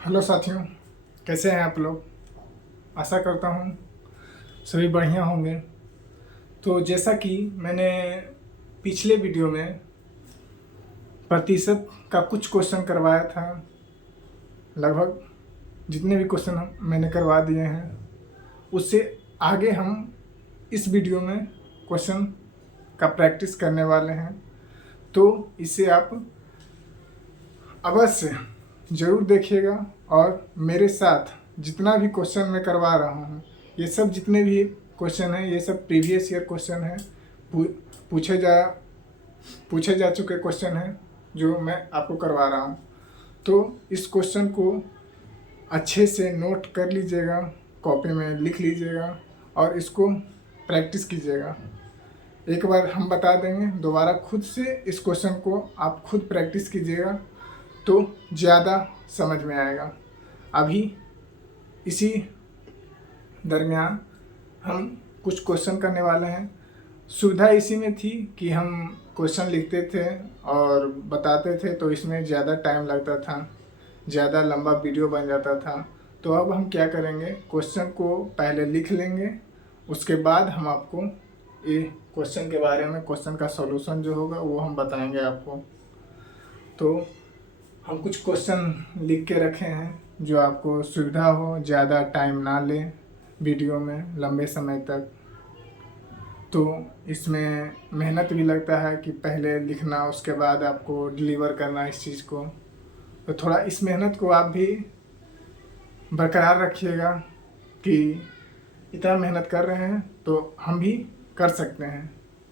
Hello साथियों, कैसे हैं आप लोग। आशा करता हूँ सभी बढ़िया होंगे। तो जैसा कि मैंने पिछले वीडियो में प्रतिशत का कुछ क्वेश्चन करवाया था, लगभग जितने भी क्वेश्चन मैंने करवा दिए हैं उससे आगे हम इस वीडियो में क्वेश्चन का प्रैक्टिस करने वाले हैं। तो इसे आप अवश्य ज़रूर देखिएगा और मेरे साथ जितना भी क्वेश्चन मैं करवा रहा हूँ, ये सब जितने भी क्वेश्चन हैं ये सब प्रीवियस ईयर क्वेश्चन हैं, पूछे पूछे जा चुके क्वेश्चन हैं जो मैं आपको करवा रहा हूँ। तो इस क्वेश्चन को अच्छे से नोट कर लीजिएगा, कॉपी में लिख लीजिएगा और इसको प्रैक्टिस कीजिएगा। एक बार हम बता देंगे, दोबारा खुद से इस क्वेश्चन को आप खुद प्रैक्टिस कीजिएगा तो ज़्यादा समझ में आएगा। अभी इसी दरमियान हम कुछ क्वेश्चन करने वाले हैं। सुविधा इसी में थी कि हम क्वेश्चन लिखते थे और बताते थे, तो इसमें ज़्यादा टाइम लगता था, ज़्यादा लंबा वीडियो बन जाता था। तो अब हम क्या करेंगे, क्वेश्चन को पहले लिख लेंगे, उसके बाद हम आपको ये क्वेश्चन के बारे में, क्वेश्चन का सॉल्यूशन जो होगा वो हम बताएंगे आपको। तो हम कुछ क्वेश्चन लिख के रखे हैं जो आपको सुविधा हो, ज़्यादा टाइम ना ले वीडियो में लंबे समय तक। तो इसमें मेहनत भी लगता है कि पहले लिखना, उसके बाद आपको डिलीवर करना इस चीज़ को। तो थोड़ा इस मेहनत को आप भी बरकरार रखिएगा कि इतना मेहनत कर रहे हैं तो हम भी कर सकते हैं,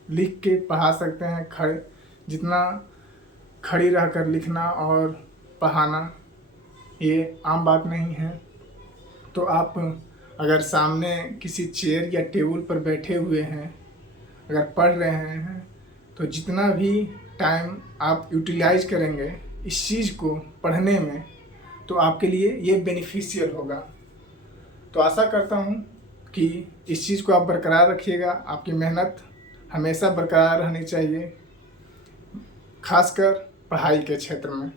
लिख के पढ़ा सकते हैं। जितना खड़ी रहकर लिखना और पढ़ाना ये आम बात नहीं है। तो आप अगर सामने किसी चेयर या टेबल पर बैठे हुए हैं, अगर पढ़ रहे हैं, तो जितना भी टाइम आप यूटिलाइज करेंगे इस चीज़ को पढ़ने में, तो आपके लिए ये बेनिफिशियल होगा। तो आशा करता हूँ कि इस चीज़ को आप बरकरार रखिएगा। आपकी मेहनत हमेशा बरकरार रहनी चाहिए, खासकर पढ़ाई के क्षेत्र में।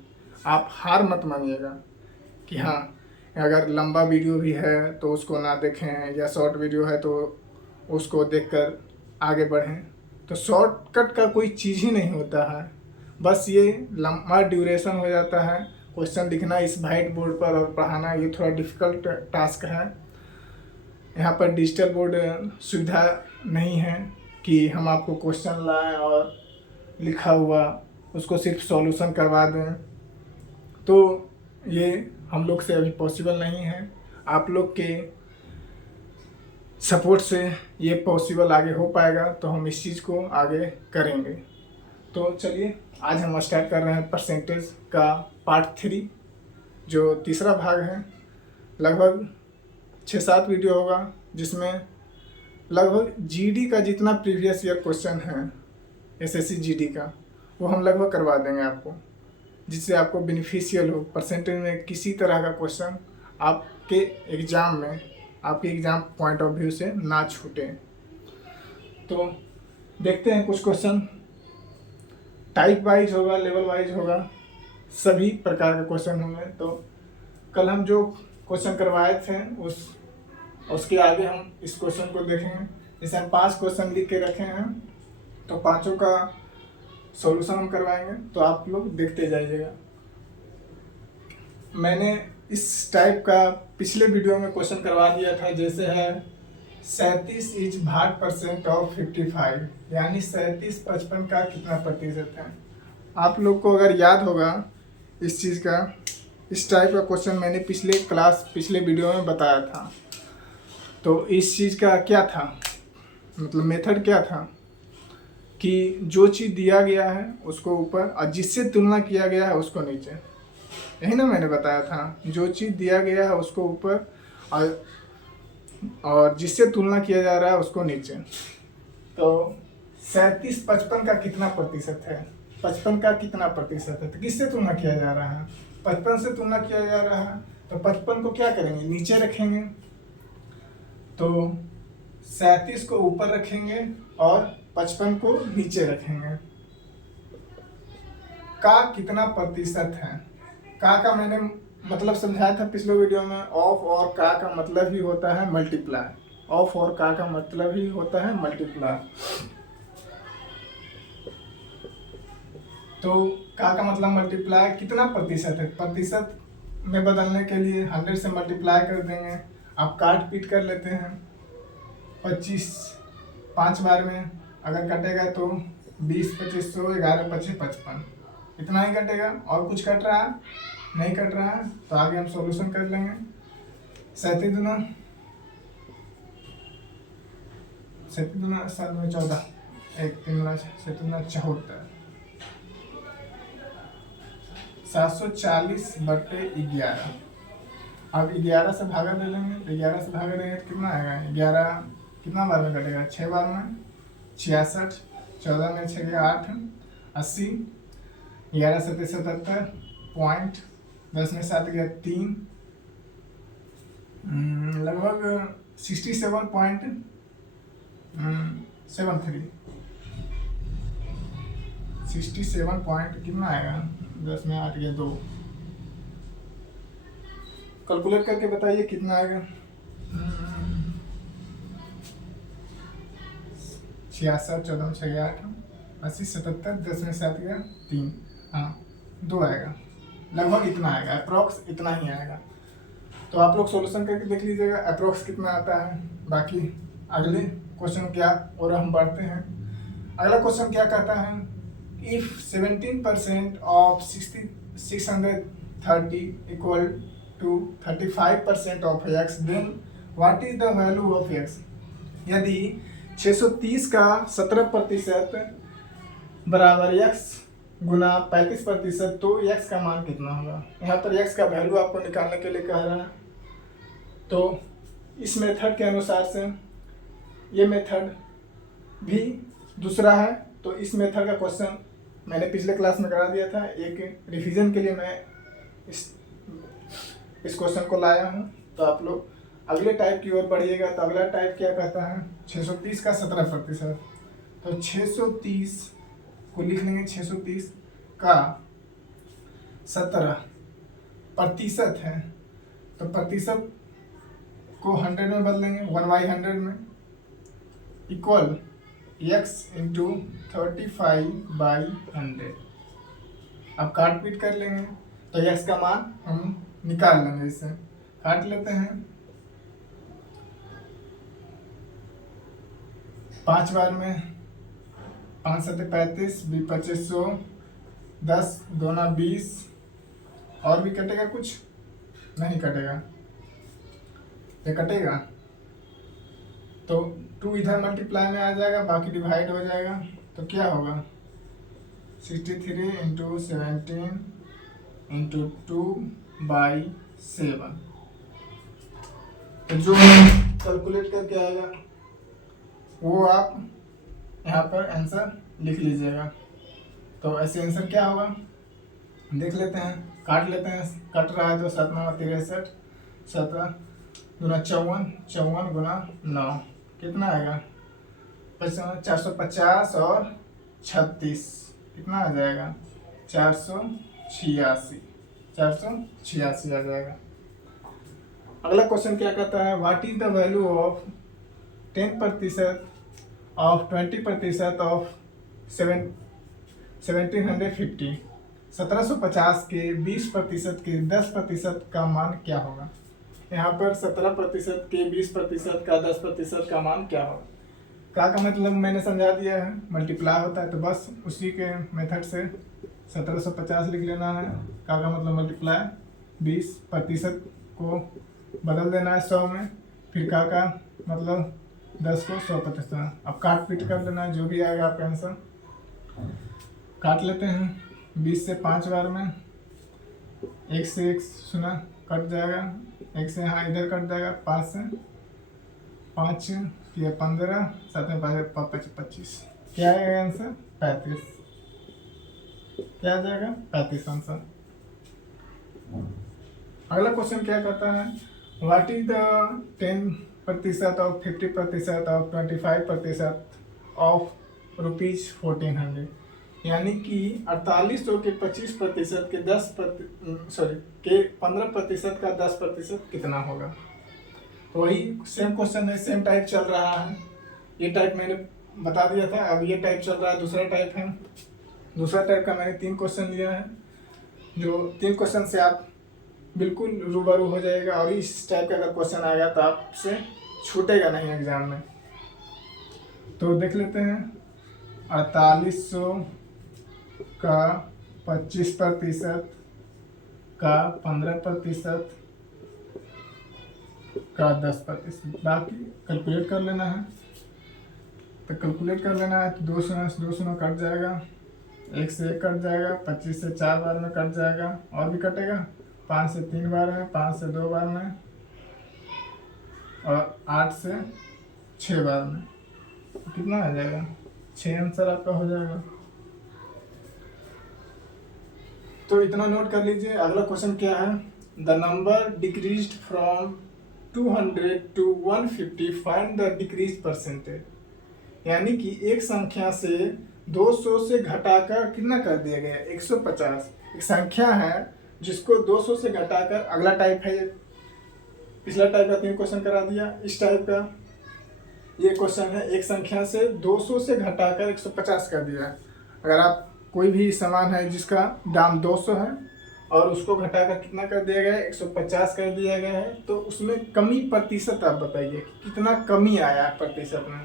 आप हार मत मानिएगा कि हाँ, अगर लंबा वीडियो भी है तो उसको ना देखें, या शॉर्ट वीडियो है तो उसको देखकर आगे बढ़ें। तो शॉर्टकट का कोई चीज़ ही नहीं होता है, बस ये लंबा ड्यूरेशन हो जाता है। क्वेश्चन लिखना इस वाइट बोर्ड पर और पढ़ाना ये थोड़ा डिफ़िकल्ट टास्क है। यहाँ पर डिजिटल बोर्ड सुविधा नहीं है कि हम आपको क्वेश्चन लाएं और लिखा हुआ उसको सिर्फ सॉल्यूशन करवा दें। तो ये हम लोग से अभी पॉसिबल नहीं है। आप लोग के सपोर्ट से ये पॉसिबल आगे हो पाएगा, तो हम इस चीज़ को आगे करेंगे। तो चलिए आज हम स्टार्ट कर रहे हैं परसेंटेज का पार्ट 3, जो तीसरा भाग है। लगभग 6-7 वीडियो होगा जिसमें लगभग जीडी का जितना प्रीवियस ईयर क्वेश्चन है, एसएससी जीडी का, वो हम लगभग करवा देंगे आपको, जिससे आपको बेनिफिशियल हो। परसेंटेज में किसी तरह का क्वेश्चन आपके एग्ज़ाम में, आपके एग्ज़ाम पॉइंट ऑफ व्यू से ना छूटे। तो देखते हैं कुछ क्वेश्चन। टाइप वाइज होगा, लेवल वाइज होगा, सभी प्रकार के क्वेश्चन होंगे। तो कल हम जो क्वेश्चन करवाए थे उसके आगे हम इस क्वेश्चन को देखेंगे। जैसे हम 5 क्वेश्चन लिख के रखे हैं, तो पाँचों का सॉल्यूशन हम करवाएंगे, तो आप लोग देखते जाइएगा। मैंने इस टाइप का पिछले वीडियो में क्वेश्चन करवा दिया था। जैसे है 37 इज भाग परसेंट ऑफ 55, यानी 37 55 का कितना प्रतिशत है। आप लोग को अगर याद होगा इस चीज़ का, इस टाइप का क्वेश्चन मैंने पिछले वीडियो में बताया था। तो इस चीज़ का क्या था, मतलब मेथड क्या था कि जो चीज़ दिया गया है उसको ऊपर और जिससे तुलना किया गया है उसको नीचे। यही ना मैंने बताया था, जो चीज़ दिया गया है उसको ऊपर और जिससे तुलना किया जा रहा है उसको नीचे। तो 37 55 का कितना प्रतिशत है, 55 का कितना प्रतिशत है, तो किससे तुलना किया जा रहा है, 55 से तुलना किया जा रहा है। तो 55 को क्या करेंगे, नीचे रखेंगे। तो 37 को ऊपर रखेंगे और 55 को नीचे रखेंगे। का कितना प्रतिशत है, का मैंने मतलब समझाया था पिछले वीडियो में। ऑफ और का मतलब ही होता है मल्टीप्लाई। ऑफ और का मतलब ही होता है मल्टीप्लाई। तो का मतलब मल्टीप्लाई कितना प्रतिशत है, प्रतिशत में बदलने के लिए 100 से मल्टीप्लाई कर देंगे। आप काट पीट कर लेते हैं। 25 5 बार में अगर कटेगा तो 20 25 100 11 25 55, इतना ही कटेगा। और कुछ कट रहा है? नहीं कट रहा है। तो आगे हम सॉल्यूशन कर लेंगे। 37 दूना 7 में 14, 1 3 7 में 74, 740/11। अब 11 से भागा दे लेंगे। तो 11 से भागा देंगे तो कितना आएगा? 11 कितना बार में कटेगा? 6 बार में 66, 14 में 6 गया 8, 80, 11 7 77 पॉइंट, 10 में 7 गया 3, लगभग 67.73, 67 पॉइंट कितना आएगा? 10 में 8 गया 2। कैलकुलेट करके बताइए कितना आएगा। 66, 14 में 6 गया 8, 80 77, 10 में 7 गया 3, हाँ 2 आएगा। लगभग इतना आएगा, अप्रोक्स इतना ही आएगा। तो आप लोग सॉल्यूशन करके देख लीजिएगा अप्रोक्स कितना आता है। बाकी अगले क्वेश्चन क्या और हम बढ़ते हैं। अगला क्वेश्चन क्या कहता है? If 17% of 630 equal to 35% of x, then what is the value of x। यदि 630 का 17% बराबर x गुना 35%, तो x का मान कितना होगा? यहाँ पर x का वैल्यू आपको निकालने के लिए कह रहा है। तो इस मेथड के अनुसार से ये मेथड भी दूसरा है। तो इस मेथड का क्वेश्चन मैंने पिछले क्लास में करा दिया था। एक रिवीजन के लिए मैं इस क्वेश्चन को लाया हूँ। तो आप लोग अगले टाइप की ओर बढ़िएगा। तो अगला टाइप क्या कहता है? 630 का 17%। तो 630 को लिख लेंगे। 630 का 17% है। तो प्रतिशत को 100 में बदलेंगे, 1/100 में, इक्वल x इंटू 35/100। अब काट पीट कर लेंगे तो x का मान हम निकाल लेंगे। इसे काट लेते हैं। 5 बार में 5 7 35, 2500, 10 2 20। और भी कटेगा? कुछ नहीं कटेगा। ये कटेगा तो 2 इधर मल्टीप्लाई में आ जाएगा, बाकी डिवाइड हो जाएगा। तो क्या होगा? 63 इंटू 17 इंटू 2/7। तो जो कैलकुलेट करके आएगा वो आप यहाँ पर आंसर लिख लीजिएगा। तो ऐसे आंसर क्या होगा देख लेते हैं। काट लेते हैं। कट रहा है तो 7 9 63, 17 गुना 54, 54 गुना 9 कितना आएगा? 450 और 36 कितना आ जाएगा? 486, 486 आ जाएगा। अगला क्वेश्चन क्या कहता है? What is the value of 10% of 20% of 1750। 1750 के 20% के 10% का मान क्या होगा? यहाँ पर 17% के 20% का 10% का मान क्या होगा? का मतलब मैंने समझा दिया है, मल्टीप्लाई होता है। तो बस उसी के मेथड से 1750 लिख लेना है। का मतलब मल्टीप्लाई, 20% को बदल देना है 100 में, फिर का मतलब 10 को 100%। अब काट पीट कर लेना है, जो भी आएगा आपका आंसर। काट लेते हैं। 20 से 5 बार में 1 से 1 सुना कट जाएगा, 1 से यहाँ इधर कट जाएगा, 5 से 5 या 15, 7 में 5 25। क्या आएगा आंसर? 35। क्या आ जाएगा? 35 आंसर। अगला क्वेश्चन क्या कहता है? What is the 10% of 50% of 25% of ₹1400। यानी कि 4800 के 25% के 15% का 10% कितना होगा। तो वही सेम क्वेश्चन है, सेम टाइप चल रहा है। ये टाइप मैंने बता दिया था, अब ये टाइप चल रहा है, दूसरा टाइप है। दूसरा टाइप का मैंने 3 क्वेश्चन लिया है, जो 3 क्वेश्चन से आप बिल्कुल रूबरू हो जाएगा, और इस टाइप का अगर क्वेश्चन आएगा तो आपसे छूटेगा नहीं एग्जाम में। तो देख लेते हैं, 4800 का 25% का 15% का 10%, बाकी कैलकुलेट कर लेना है। तो कैलकुलेट कर लेना है तो 2 से 2 कट जाएगा, 1 से 1 कट जाएगा, 25 से 4 बार में कट जाएगा, और भी कटेगा, 5 से 3 बार में, 5 से 2 बार में, और 8 से 6 बार में। कितना आ जाएगा? 6 आंसर आपका हो जाएगा। तो इतना नोट कर लीजिए। अगला क्वेश्चन क्या है, the number decreased from 200 to 150, find the decrease percentage. यानी कि एक संख्या से 200 से घटाकर कितना कर दिया गया, 150। एक संख्या है जिसको 200 से घटाकर, अगला टाइप है, पिछला टाइप का 3 क्वेश्चन करा दिया, इस टाइप का ये क्वेश्चन है, एक संख्या से 200 से घटाकर 150 कर दिया। अगर आप कोई भी सामान है जिसका दाम 200 है और उसको घटाकर कितना कर दिया गया है, 150 कर दिया गया है, तो उसमें कमी प्रतिशत आप बताइए कि कितना कमी आया है प्रतिशत में।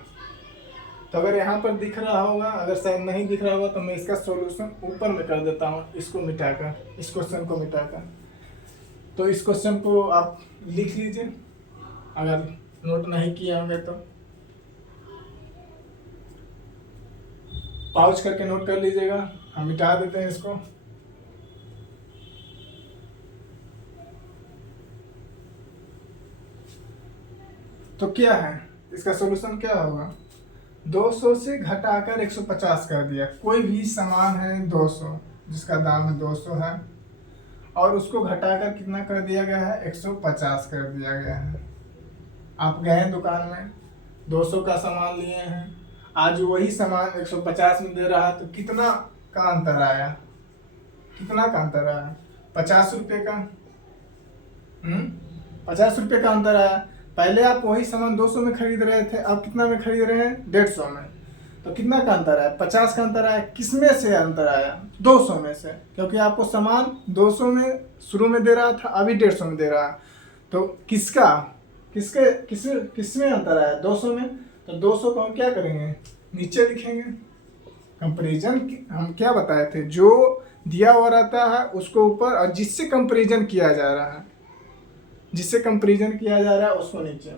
तो अगर यहाँ पर दिख रहा होगा, अगर शायद नहीं दिख रहा होगा तो मैं इसका सॉल्यूशन ऊपर में कर देता हूँ, इसको मिटाकर, इस क्वेश्चन को मिटाकर। तो इस क्वेश्चन को आप लिख लीजिए अगर नोट नहीं किए होंगे तो, पॉज करके नोट कर लीजिएगा। हम मिटा देते हैं इसको। तो क्या है इसका सॉल्यूशन, क्या होगा, 200 से घटाकर 150 कर दिया। कोई भी सामान है 200, जिसका दाम 200 है, और उसको घटाकर कितना कर दिया गया है, 150 कर दिया गया है। आप गए दुकान में 200 का सामान लिए हैं, आज वही सामान 150 में दे रहा है, तो कितना का अंतर आया, कितना का अंतर आया, 50 रुपये का। 50 रुपये का अंतर आया। पहले आप वही सामान 200 में खरीद रहे थे, अब कितना में खरीद रहे हैं, 150 में। तो कितना का अंतर आया, 50 का अंतर आया। किसमें से अंतर आया, 200 में से, क्योंकि आपको सामान 200 में शुरू में दे रहा था, अभी 150 में दे रहा है। तो किसका किसमें अंतर आया, 200 में। तो 200 को हम क्या करेंगे, नीचे लिखेंगे। कंपेरिजन हम क्या बताए थे, जो दिया हुआ रहता है उसको ऊपर, और जिससे कंपेरिजन किया जा रहा है, जिससे कंपेरिजन किया जा रहा है उसको नीचे।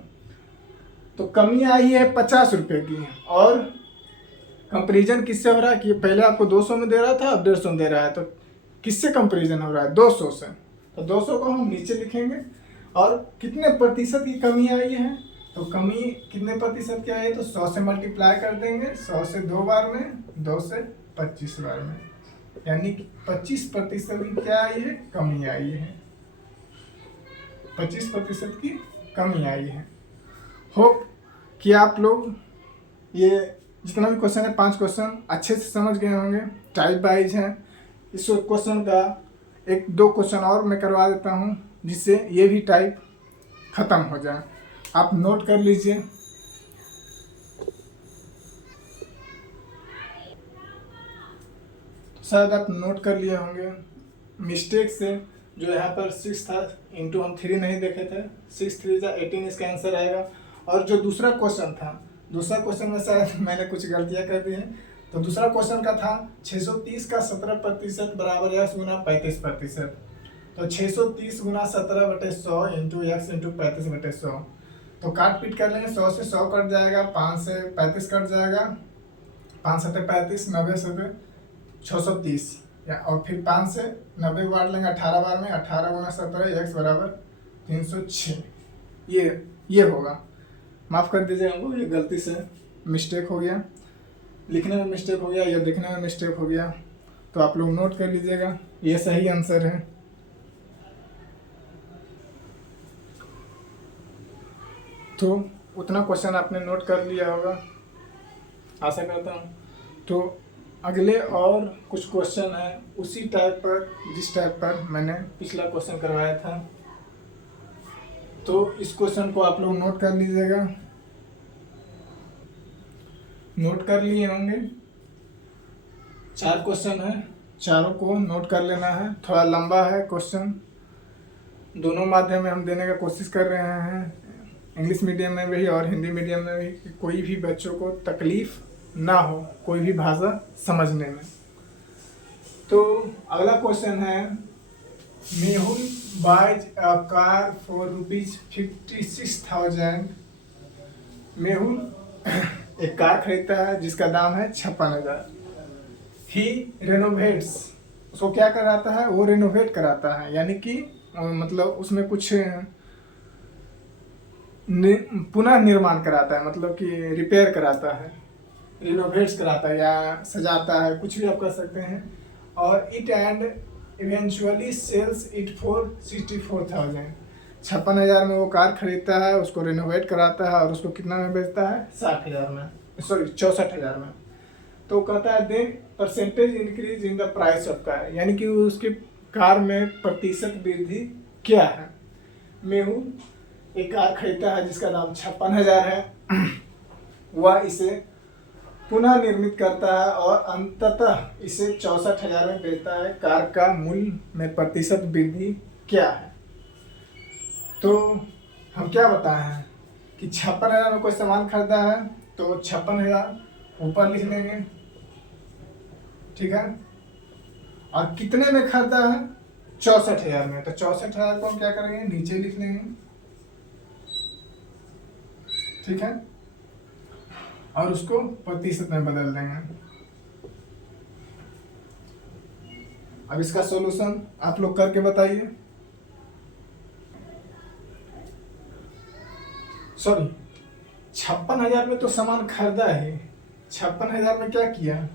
तो कमी आई है 50 रुपये की, और कंपेरिजन किससे हो रहा है कि पहले आपको 200 में दे रहा था, अब 150 में दे रहा है। तो किससे कंपेरिजन हो रहा है, 200 से। तो 200 को हम नीचे लिखेंगे, और कितने प्रतिशत की कमी आई है, तो कमी कितने प्रतिशत की आई है, तो 100 से मल्टीप्लाई कर देंगे, 100 से 2 बार में, 2 से 25 बार में, यानी कि 25% की क्या आई है, कमी आई है। 25% की कमी आई है। होप कि आप लोग ये जितना भी क्वेश्चन है, 5 क्वेश्चन अच्छे से समझ गए होंगे। टाइप वाइज है। इस क्वेश्चन का 1-2 क्वेश्चन और मैं करवा देता हूँ, जिससे ये भी टाइप खत्म हो जाए। आप नोट कर लीजिए। शायद आप नोट कर लिए होंगे। मिस्टेक से जो यहाँ पर 6 था, इंटू हम 3 नहीं देखे थे, 6 3 जा 18 इसका आंसर आएगा। और जो दूसरा क्वेश्चन था, दूसरा क्वेश्चन में शायद मैंने कुछ गलतियाँ कर दी हैं। तो दूसरा क्वेश्चन का था 630 का 17% बराबर x गुना 35%। तो 630 गुना 17/100 इंटू x इंटू 35/100। तो काट पीट कर लेंगे, 100 से 100 कट जाएगा, 5 से 35 कट जाएगा, 5 सत्ते 35, 90 सत्ते 630, और फिर 5 से 90 बार लेंगे 18 बार में, 18 गुना 17 x बराबर 306। ये होगा। माफ़ कर दीजिए हमको, ये गलती से मिस्टेक हो गया, लिखने में मिस्टेक हो गया या देखने में मिस्टेक हो गया। तो आप लोग नोट कर लीजिएगा, ये सही आंसर है। तो उतना क्वेश्चन आपने नोट कर लिया होगा, आशा करता हूँ। तो अगले और कुछ क्वेश्चन है उसी टाइप पर जिस टाइप पर मैंने पिछला क्वेश्चन करवाया था। तो इस क्वेश्चन को आप लोग नोट कर लीजिएगा। नोट कर लिए होंगे। 4 क्वेश्चन है, चारों को नोट कर लेना है। थोड़ा लंबा है क्वेश्चन, दोनों माध्यम में हम देने का कोशिश कर रहे हैं, इंग्लिश मीडियम में भी और हिंदी मीडियम में भी, कि कोई भी बच्चों को तकलीफ ना हो कोई भी भाषा समझने में। तो अगला क्वेश्चन है, Mehul buys a car for ₹56,000। Mehul एक कार खरीदता है जिसका दाम है 56,000। ही रेनोवेट्स, उसको क्या कराता है, वो रेनोवेट कराता है, यानी कि मतलब उसमें कुछ पुनः निर्माण कराता है, मतलब कि रिपेयर कराता है, रिनोवेट्स कराता है या सजाता है, कुछ भी आप कर सकते हैं। और it and eventually sells it for 64,000। 56,000 में वो कार खरीदता है, उसको रिनोवेट कराता है और उसको कितना में बेचता है, 60,000 में, सॉरी 64,000 में। तो कहता है then percentage increase in the price of car, यानी कि उसके कार में प्रतिशत वृद्धि क्या है। मेहू एक कार खरीदता है जिसका दाम 56,000 है। वह इसे पुनः निर्मित करता है और अंततः इसे 64,000 में बेचता है। कार का मूल्य में प्रतिशत वृद्धि क्या है। तो हम क्या बताए हैं कि 56,000 में कोई सामान खरीदा है तो 56,000 ऊपर लिख लेंगे, ठीक है। और कितने में खरीदा है, 64,000 में, तो 64,000 को हम क्या करेंगे, नीचे लिख लेंगे, ठीक है। और उसको प्रतिशत में बदल देंगे। अब इसका सॉल्यूशन आप लोग करके बताइए। सॉरी, 56,000 में तो सामान खरीदा है, 56,000 में क्या किया,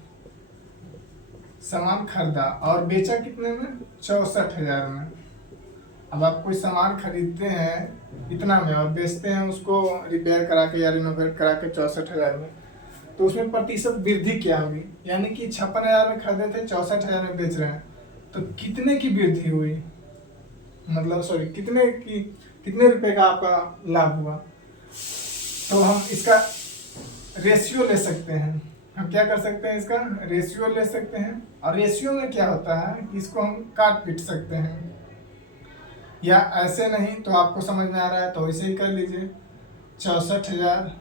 सामान खरीदा और बेचा कितने में, 64,000 में। अब आप कोई सामान खरीदते हैं इतना में और बेचते हैं उसको रिपेयर करा के या रिनोवेट करा के 64,000 में, तो उसमें प्रतिशत वृद्धि क्या होगी, यानी कि 56,000 में खरीदे थे 64,000 में बेच रहे हैं, तो कितने की वृद्धि हुई, मतलब सॉरी कितने रुपए का आपका लाभ हुआ। तो हम इसका रेशियो ले सकते हैं, हम क्या कर सकते हैं, इसका रेशियो ले सकते हैं। और रेशियो में क्या होता है कि इसको हम काट पीट सकते हैं, या ऐसे नहीं तो आपको समझ में आ रहा है तो ऐसे ही कर लीजिए। 64,000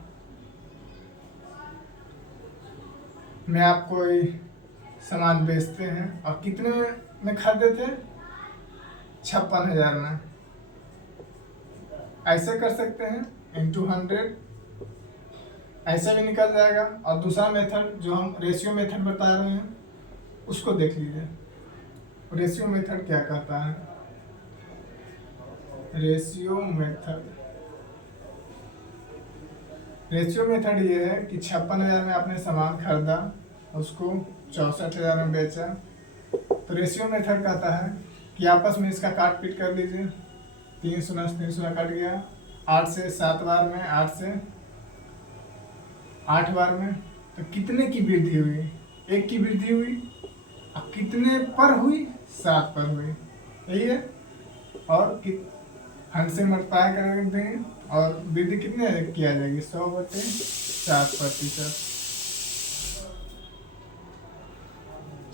में आप कोई सामान बेचते हैं और कितने में खरीदे थे, 56,000 में, ऐसे कर सकते हैं, इंटू 100, ऐसे भी निकल जाएगा। और दूसरा मेथड जो हम रेशियो मेथड बता रहे हैं उसको देख लीजिए। रेशियो मेथड क्या कहता है, रेशियो मेथड ये है कि 56,000 में आपने सामान खरीदा, उसको 64,000 में बेचा। तो रेशियो मेथड कहता है कि आपस में इसका काट पीट कर लीजिए, 3 शून्य 3 शून्य कट गया, 8 से 7 बार में, 8 से 8 बार में, तो कितने की वृद्धि हुई, 1 की वृद्धि हुई। अब कितने पर हुई, 7 पर हुई, यही है। और 100 से मल्टीप्लाई कर देंगे और वृद्धि कितने की आ जाएगी, 100/7%,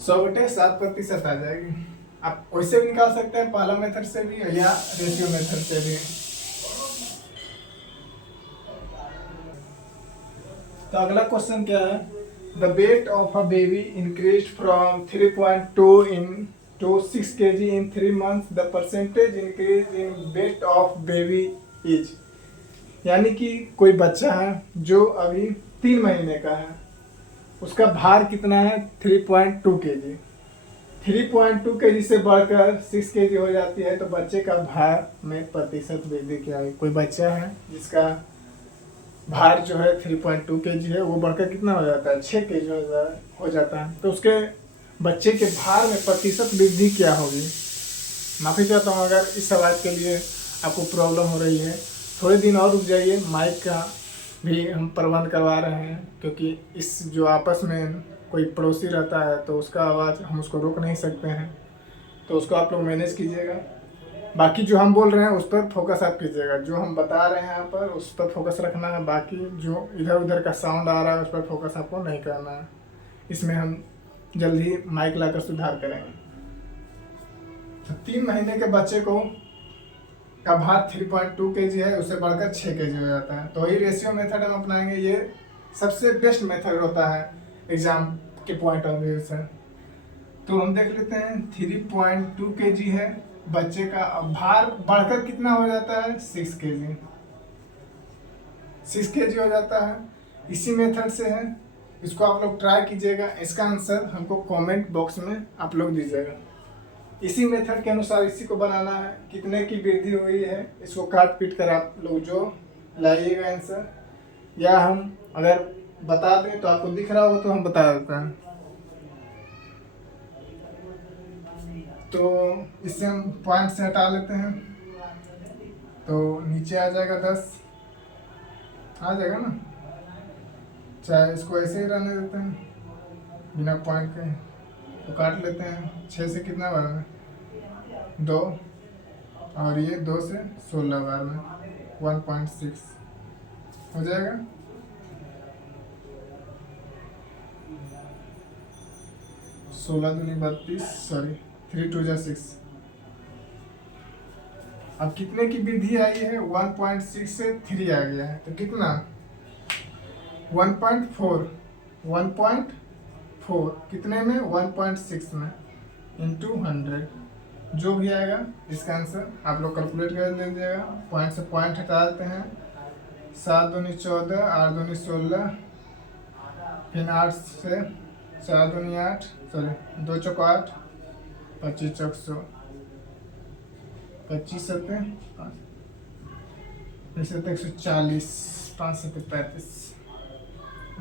100/7% आ जाएगी। आप वैसे भी निकाल सकते हैं, पहला मेथड से भी या रेशियो मेथड से भी। तो अगला क्वेश्चन क्या है, the weight of a baby increase from 3.2 to 6 kg in 3 months, the percentage increase in weight of baby is, यानी कि कोई बच्चा है जो अभी 3 महीने का है, उसका भार कितना है, 3.2 kg। 3.2 kg से बढ़कर 6 kg हो जाती है, तो बच्चे का भार में प्रतिशत वृद्धि क्या है। कोई बच्चा है जिसका भार जो है 3.2 kg है, वो बढ़कर कितना हो जाता है, 6 kg हो जाता है, तो उसके बच्चे के भार में प्रतिशत वृद्धि क्या होगी। माफ़ी चाहता हूँ अगर इस सवाल के लिए आपको प्रॉब्लम हो रही है, थोड़े दिन और रुक जाइए, माइक का भी हम प्रबंध करवा रहे हैं, क्योंकि इस जो आपस में कोई पड़ोसी रहता है तो उसका आवाज़ हम उसको रोक नहीं सकते हैं, तो उसको आप लोग मैनेज कीजिएगा। बाकी जो हम बोल रहे हैं उस पर फोकस आप कीजिएगा, जो हम बता रहे हैं यहाँ पर उस पर फोकस रखना है। बाकी जो इधर उधर का साउंड आ रहा है उस पर फोकस आपको नहीं करना है। इसमें हम जल्द ही माइक लाकर सुधार करेंगे। तो 3 महीने के बच्चे को का भार 3.2 kg है, उससे बढ़कर 6 kg हो जाता है, तो वही रेशियो मेथड हम अपनाएंगे। ये सबसे बेस्ट मेथड होता है एग्जाम के पॉइंट ऑफ व्यू से। तो हम देख लेते हैं 3.2 kg है बच्चे का, भार बढ़कर कितना हो जाता है 6 kg, 6 kg हो जाता है। इसी मेथड से है, इसको आप लोग ट्राई कीजिएगा। इसका आंसर हमको कमेंट बॉक्स में आप लोग दीजिएगा। इसी मेथड के अनुसार इसी को बनाना है। कितने की वृद्धि हुई है इसको काट पीट कर आप लोग जो लाइएगा आंसर, या हम अगर बता दें तो आपको दिख रहा होगा तो हम बता देते हैं। तो इससे हम पॉइंट से हटा लेते हैं, तो नीचे आ जाएगा 10 आ जाएगा ना। चाहे इसको ऐसे ही रहने देते हैं बिना पॉइंट के, तो काट लेते हैं। 6 से कितना बार में 2, और ये 2 से 16 बार में 1.6 हो जाएगा। 16 दूनी 32, सॉरी 3 2 6। अब कितने की वृद्धि आई है 1.6 से 3 आ गया है, तो कितना 1.4 कितने में 1.6 में इंटू 100, जो भी आएगा इसका आंसर आप लोग कैलकुलेट कर लीजिएगा। पॉइंट से पॉइंट हटा देते हैं। 7 दूनी 14, 8 दूनी 16, फिर 8 से 4 दूनी 8, सॉरी 2 चौक 8, 25 चौक 100, 25 सत्ते 140, 5 सत्ते 35,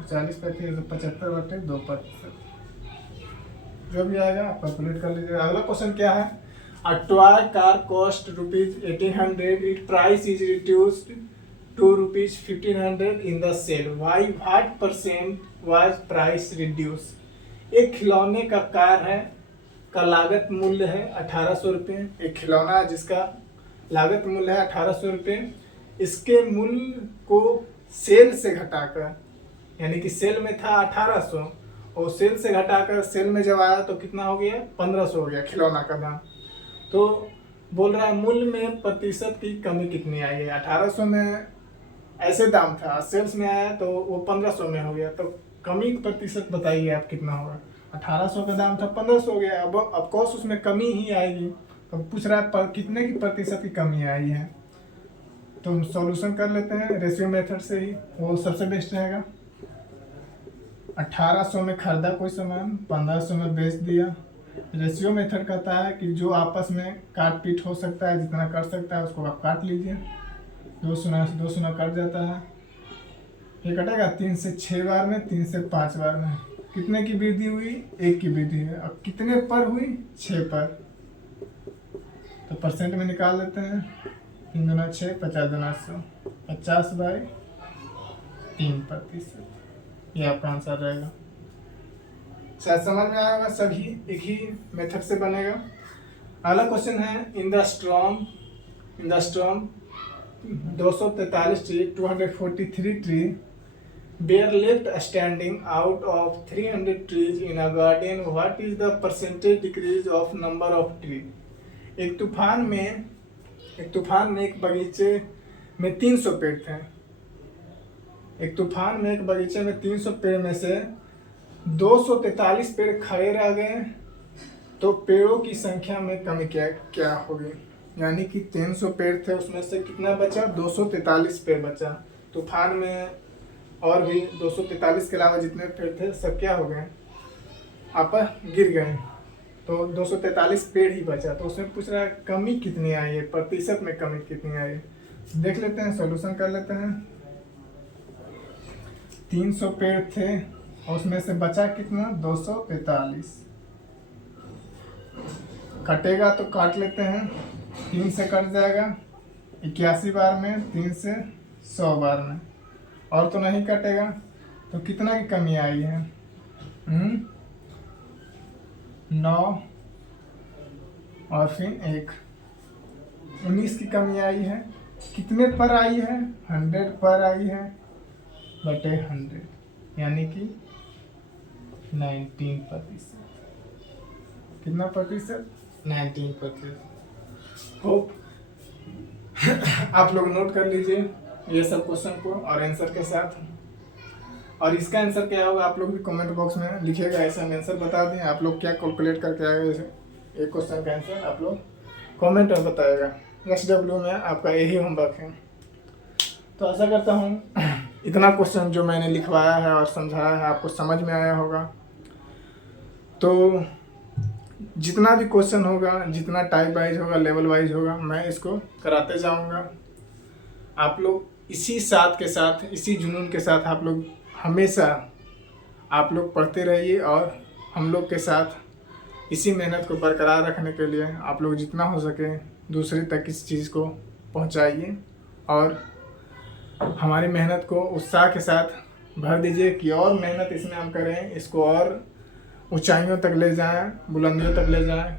40 35 75 बटे 2%, जो भी आएगा आप कैलकुलेट कर लीजिएगा। अगला क्वेश्चन क्या है, a toy car cost ₹1800, it price is reduced to ₹1500 in the sale, why what percent was price reduced। एक खिलौने का कार है का लागत मूल्य है 1800 रुपये। एक खिलौना है जिसका लागत मूल्य है 1800 रुपये, इसके मूल्य को सेल से घटाकर, यानी कि सेल में था 1800 और सेल से घटाकर सेल में जब आया तो कितना हो गया 1500 हो गया खिलौना का दाम। तो बोल रहा है मूल्य में प्रतिशत की कमी कितनी आई है। 1800 में ऐसे दाम था, सेल्स में आया तो वो 1500 में हो गया, तो कमी प्रतिशत बताइए आप कितना होगा। 1800 का दाम था 1500 हो गया, अब ऑफकोर्स उसमें कमी ही आएगी। तो पूछ रहा है पर कितने की प्रतिशत की कमी आई है, तो हम सॉल्यूशन कर लेते हैं रेशियो मेथड से ही, वो सबसे बेस्ट रहेगा। 1800 में खरीदा कोई सामान, 1500 में बेच दिया। रेशियो मेथड कहता है कि जो आपस में काट पीट हो सकता है, जितना कर सकता है उसको आप काट लीजिए। 2 शून्य से 2 शून्य कट जाता है, ये कटेगा 3 से 6 बार में, 3 से 5 बार में। कितने की वृद्धि हुई 1 की वृद्धि है। अब कितने पर हुई 6 पर, तो परसेंट में निकाल देते हैं। 3 दूना 6, 50 दूना 100, 50/3%, ये आपका आंसर रहेगा। शायद समझ में आएगा, सभी एक ही मेथड से बनेगा। अगला क्वेश्चन है, in the storm 243 tree, 243 tree were left standing out of 300 trees in a garden. What is the percentage decrease of number of tree? एक तूफान में एक बगीचे में 300 पेड़ थे। एक तूफान में एक बगीचे में 300 पेड़ में से 243 पेड़ खड़े रह गए, तो पेड़ों की संख्या में कमी क्या होगी। यानी कि 300 पेड़ थे, उसमें से कितना बचा 243 पेड़ बचा। तूफान में और भी 243 के अलावा जितने पेड़ थे सब क्या हो गए, आपस गिर गए, तो 243 पेड़ ही बचा। तो उसमें पूछ रहा है कमी कितनी आई है, प्रतिशत में कमी कितनी आई है। देख लेते हैं, सॉल्यूशन कर लेते हैं। 300 पेड़ थे और उसमें से बचा कितना 243, कटेगा तो काट लेते हैं। 3 से कट जाएगा 81 बार में, 3 से 100 बार में, और तो नहीं कटेगा। तो कितना की कमी आई है 9 और फिर 1, 19 की कमी आई है। कितने पर आई है? 100 पर आई है बटे 100, यानी कि 19%। कितना प्रतिशत? 19%। होप आप लोग नोट कर लीजिए ये सब क्वेश्चन को और आंसर के साथ। और इसका आंसर क्या होगा आप लोग भी कमेंट बॉक्स में लिखिएगा, ऐसा आंसर बता दें आप लोग क्या कैलकुलेट करके आएगा। एक क्वेश्चन का आंसर आप लोग कमेंट में बताएगा। SW में आपका यही होमवर्क है। तो आशा करता हूँ इतना क्वेश्चन जो मैंने लिखवाया है और समझाया है आपको समझ में आया होगा। तो जितना भी क्वेश्चन होगा, जितना टाइप वाइज होगा, लेवल वाइज होगा, मैं इसको कराते जाऊंगा। आप लोग इसी साथ के साथ, इसी जुनून के साथ आप लोग हमेशा आप लोग पढ़ते रहिए और हम लोग के साथ इसी मेहनत को बरकरार रखने के लिए आप लोग जितना हो सके दूसरे तक इस चीज़ को पहुंचाइए और हमारी मेहनत को उत्साह के साथ भर दीजिए कि और मेहनत इसमें हम करें, इसको और ऊंचाइयों तक ले जाएं, बुलंदियों तक ले जाएं,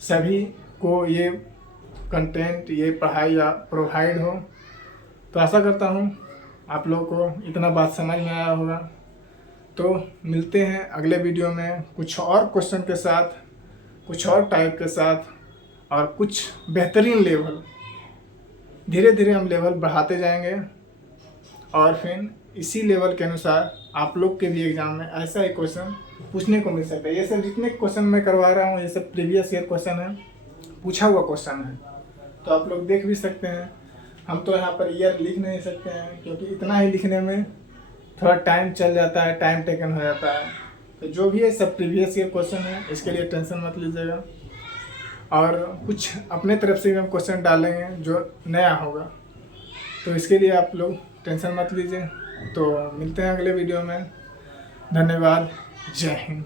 सभी को ये कंटेंट, ये पढ़ाई प्रोवाइड हो। तो आशा करता हूँ आप लोगों को इतना बात समझ में आया होगा। तो मिलते हैं अगले वीडियो में कुछ और क्वेश्चन के साथ, कुछ और टाइप के साथ और कुछ बेहतरीन लेवल। धीरे धीरे हम लेवल बढ़ाते जाएंगे और फिर इसी लेवल के अनुसार आप लोग के भी एग्ज़ाम में ऐसा ही क्वेश्चन पूछने को मिल सकता है। ये सब जितने क्वेश्चन मैं करवा रहा हूँ ये सब प्रीवियस ईयर क्वेश्चन है, पूछा हुआ क्वेश्चन है। तो आप लोग देख भी सकते हैं। हम तो यहाँ पर ईयर लिख नहीं सकते हैं क्योंकि इतना ही लिखने में थोड़ा टाइम चल जाता है, टाइम टेकन हो जाता है। तो जो भी है सब प्रीवियस ईयर क्वेश्चन है, इसके लिए टेंशन मत लीजिएगा। और कुछ अपने तरफ से भी हम क्वेश्चन डालेंगे जो नया होगा, तो इसके लिए आप लोग टेंशन मत लीजिए। तो मिलते हैं अगले वीडियो में। धन्यवाद। जय हिंद।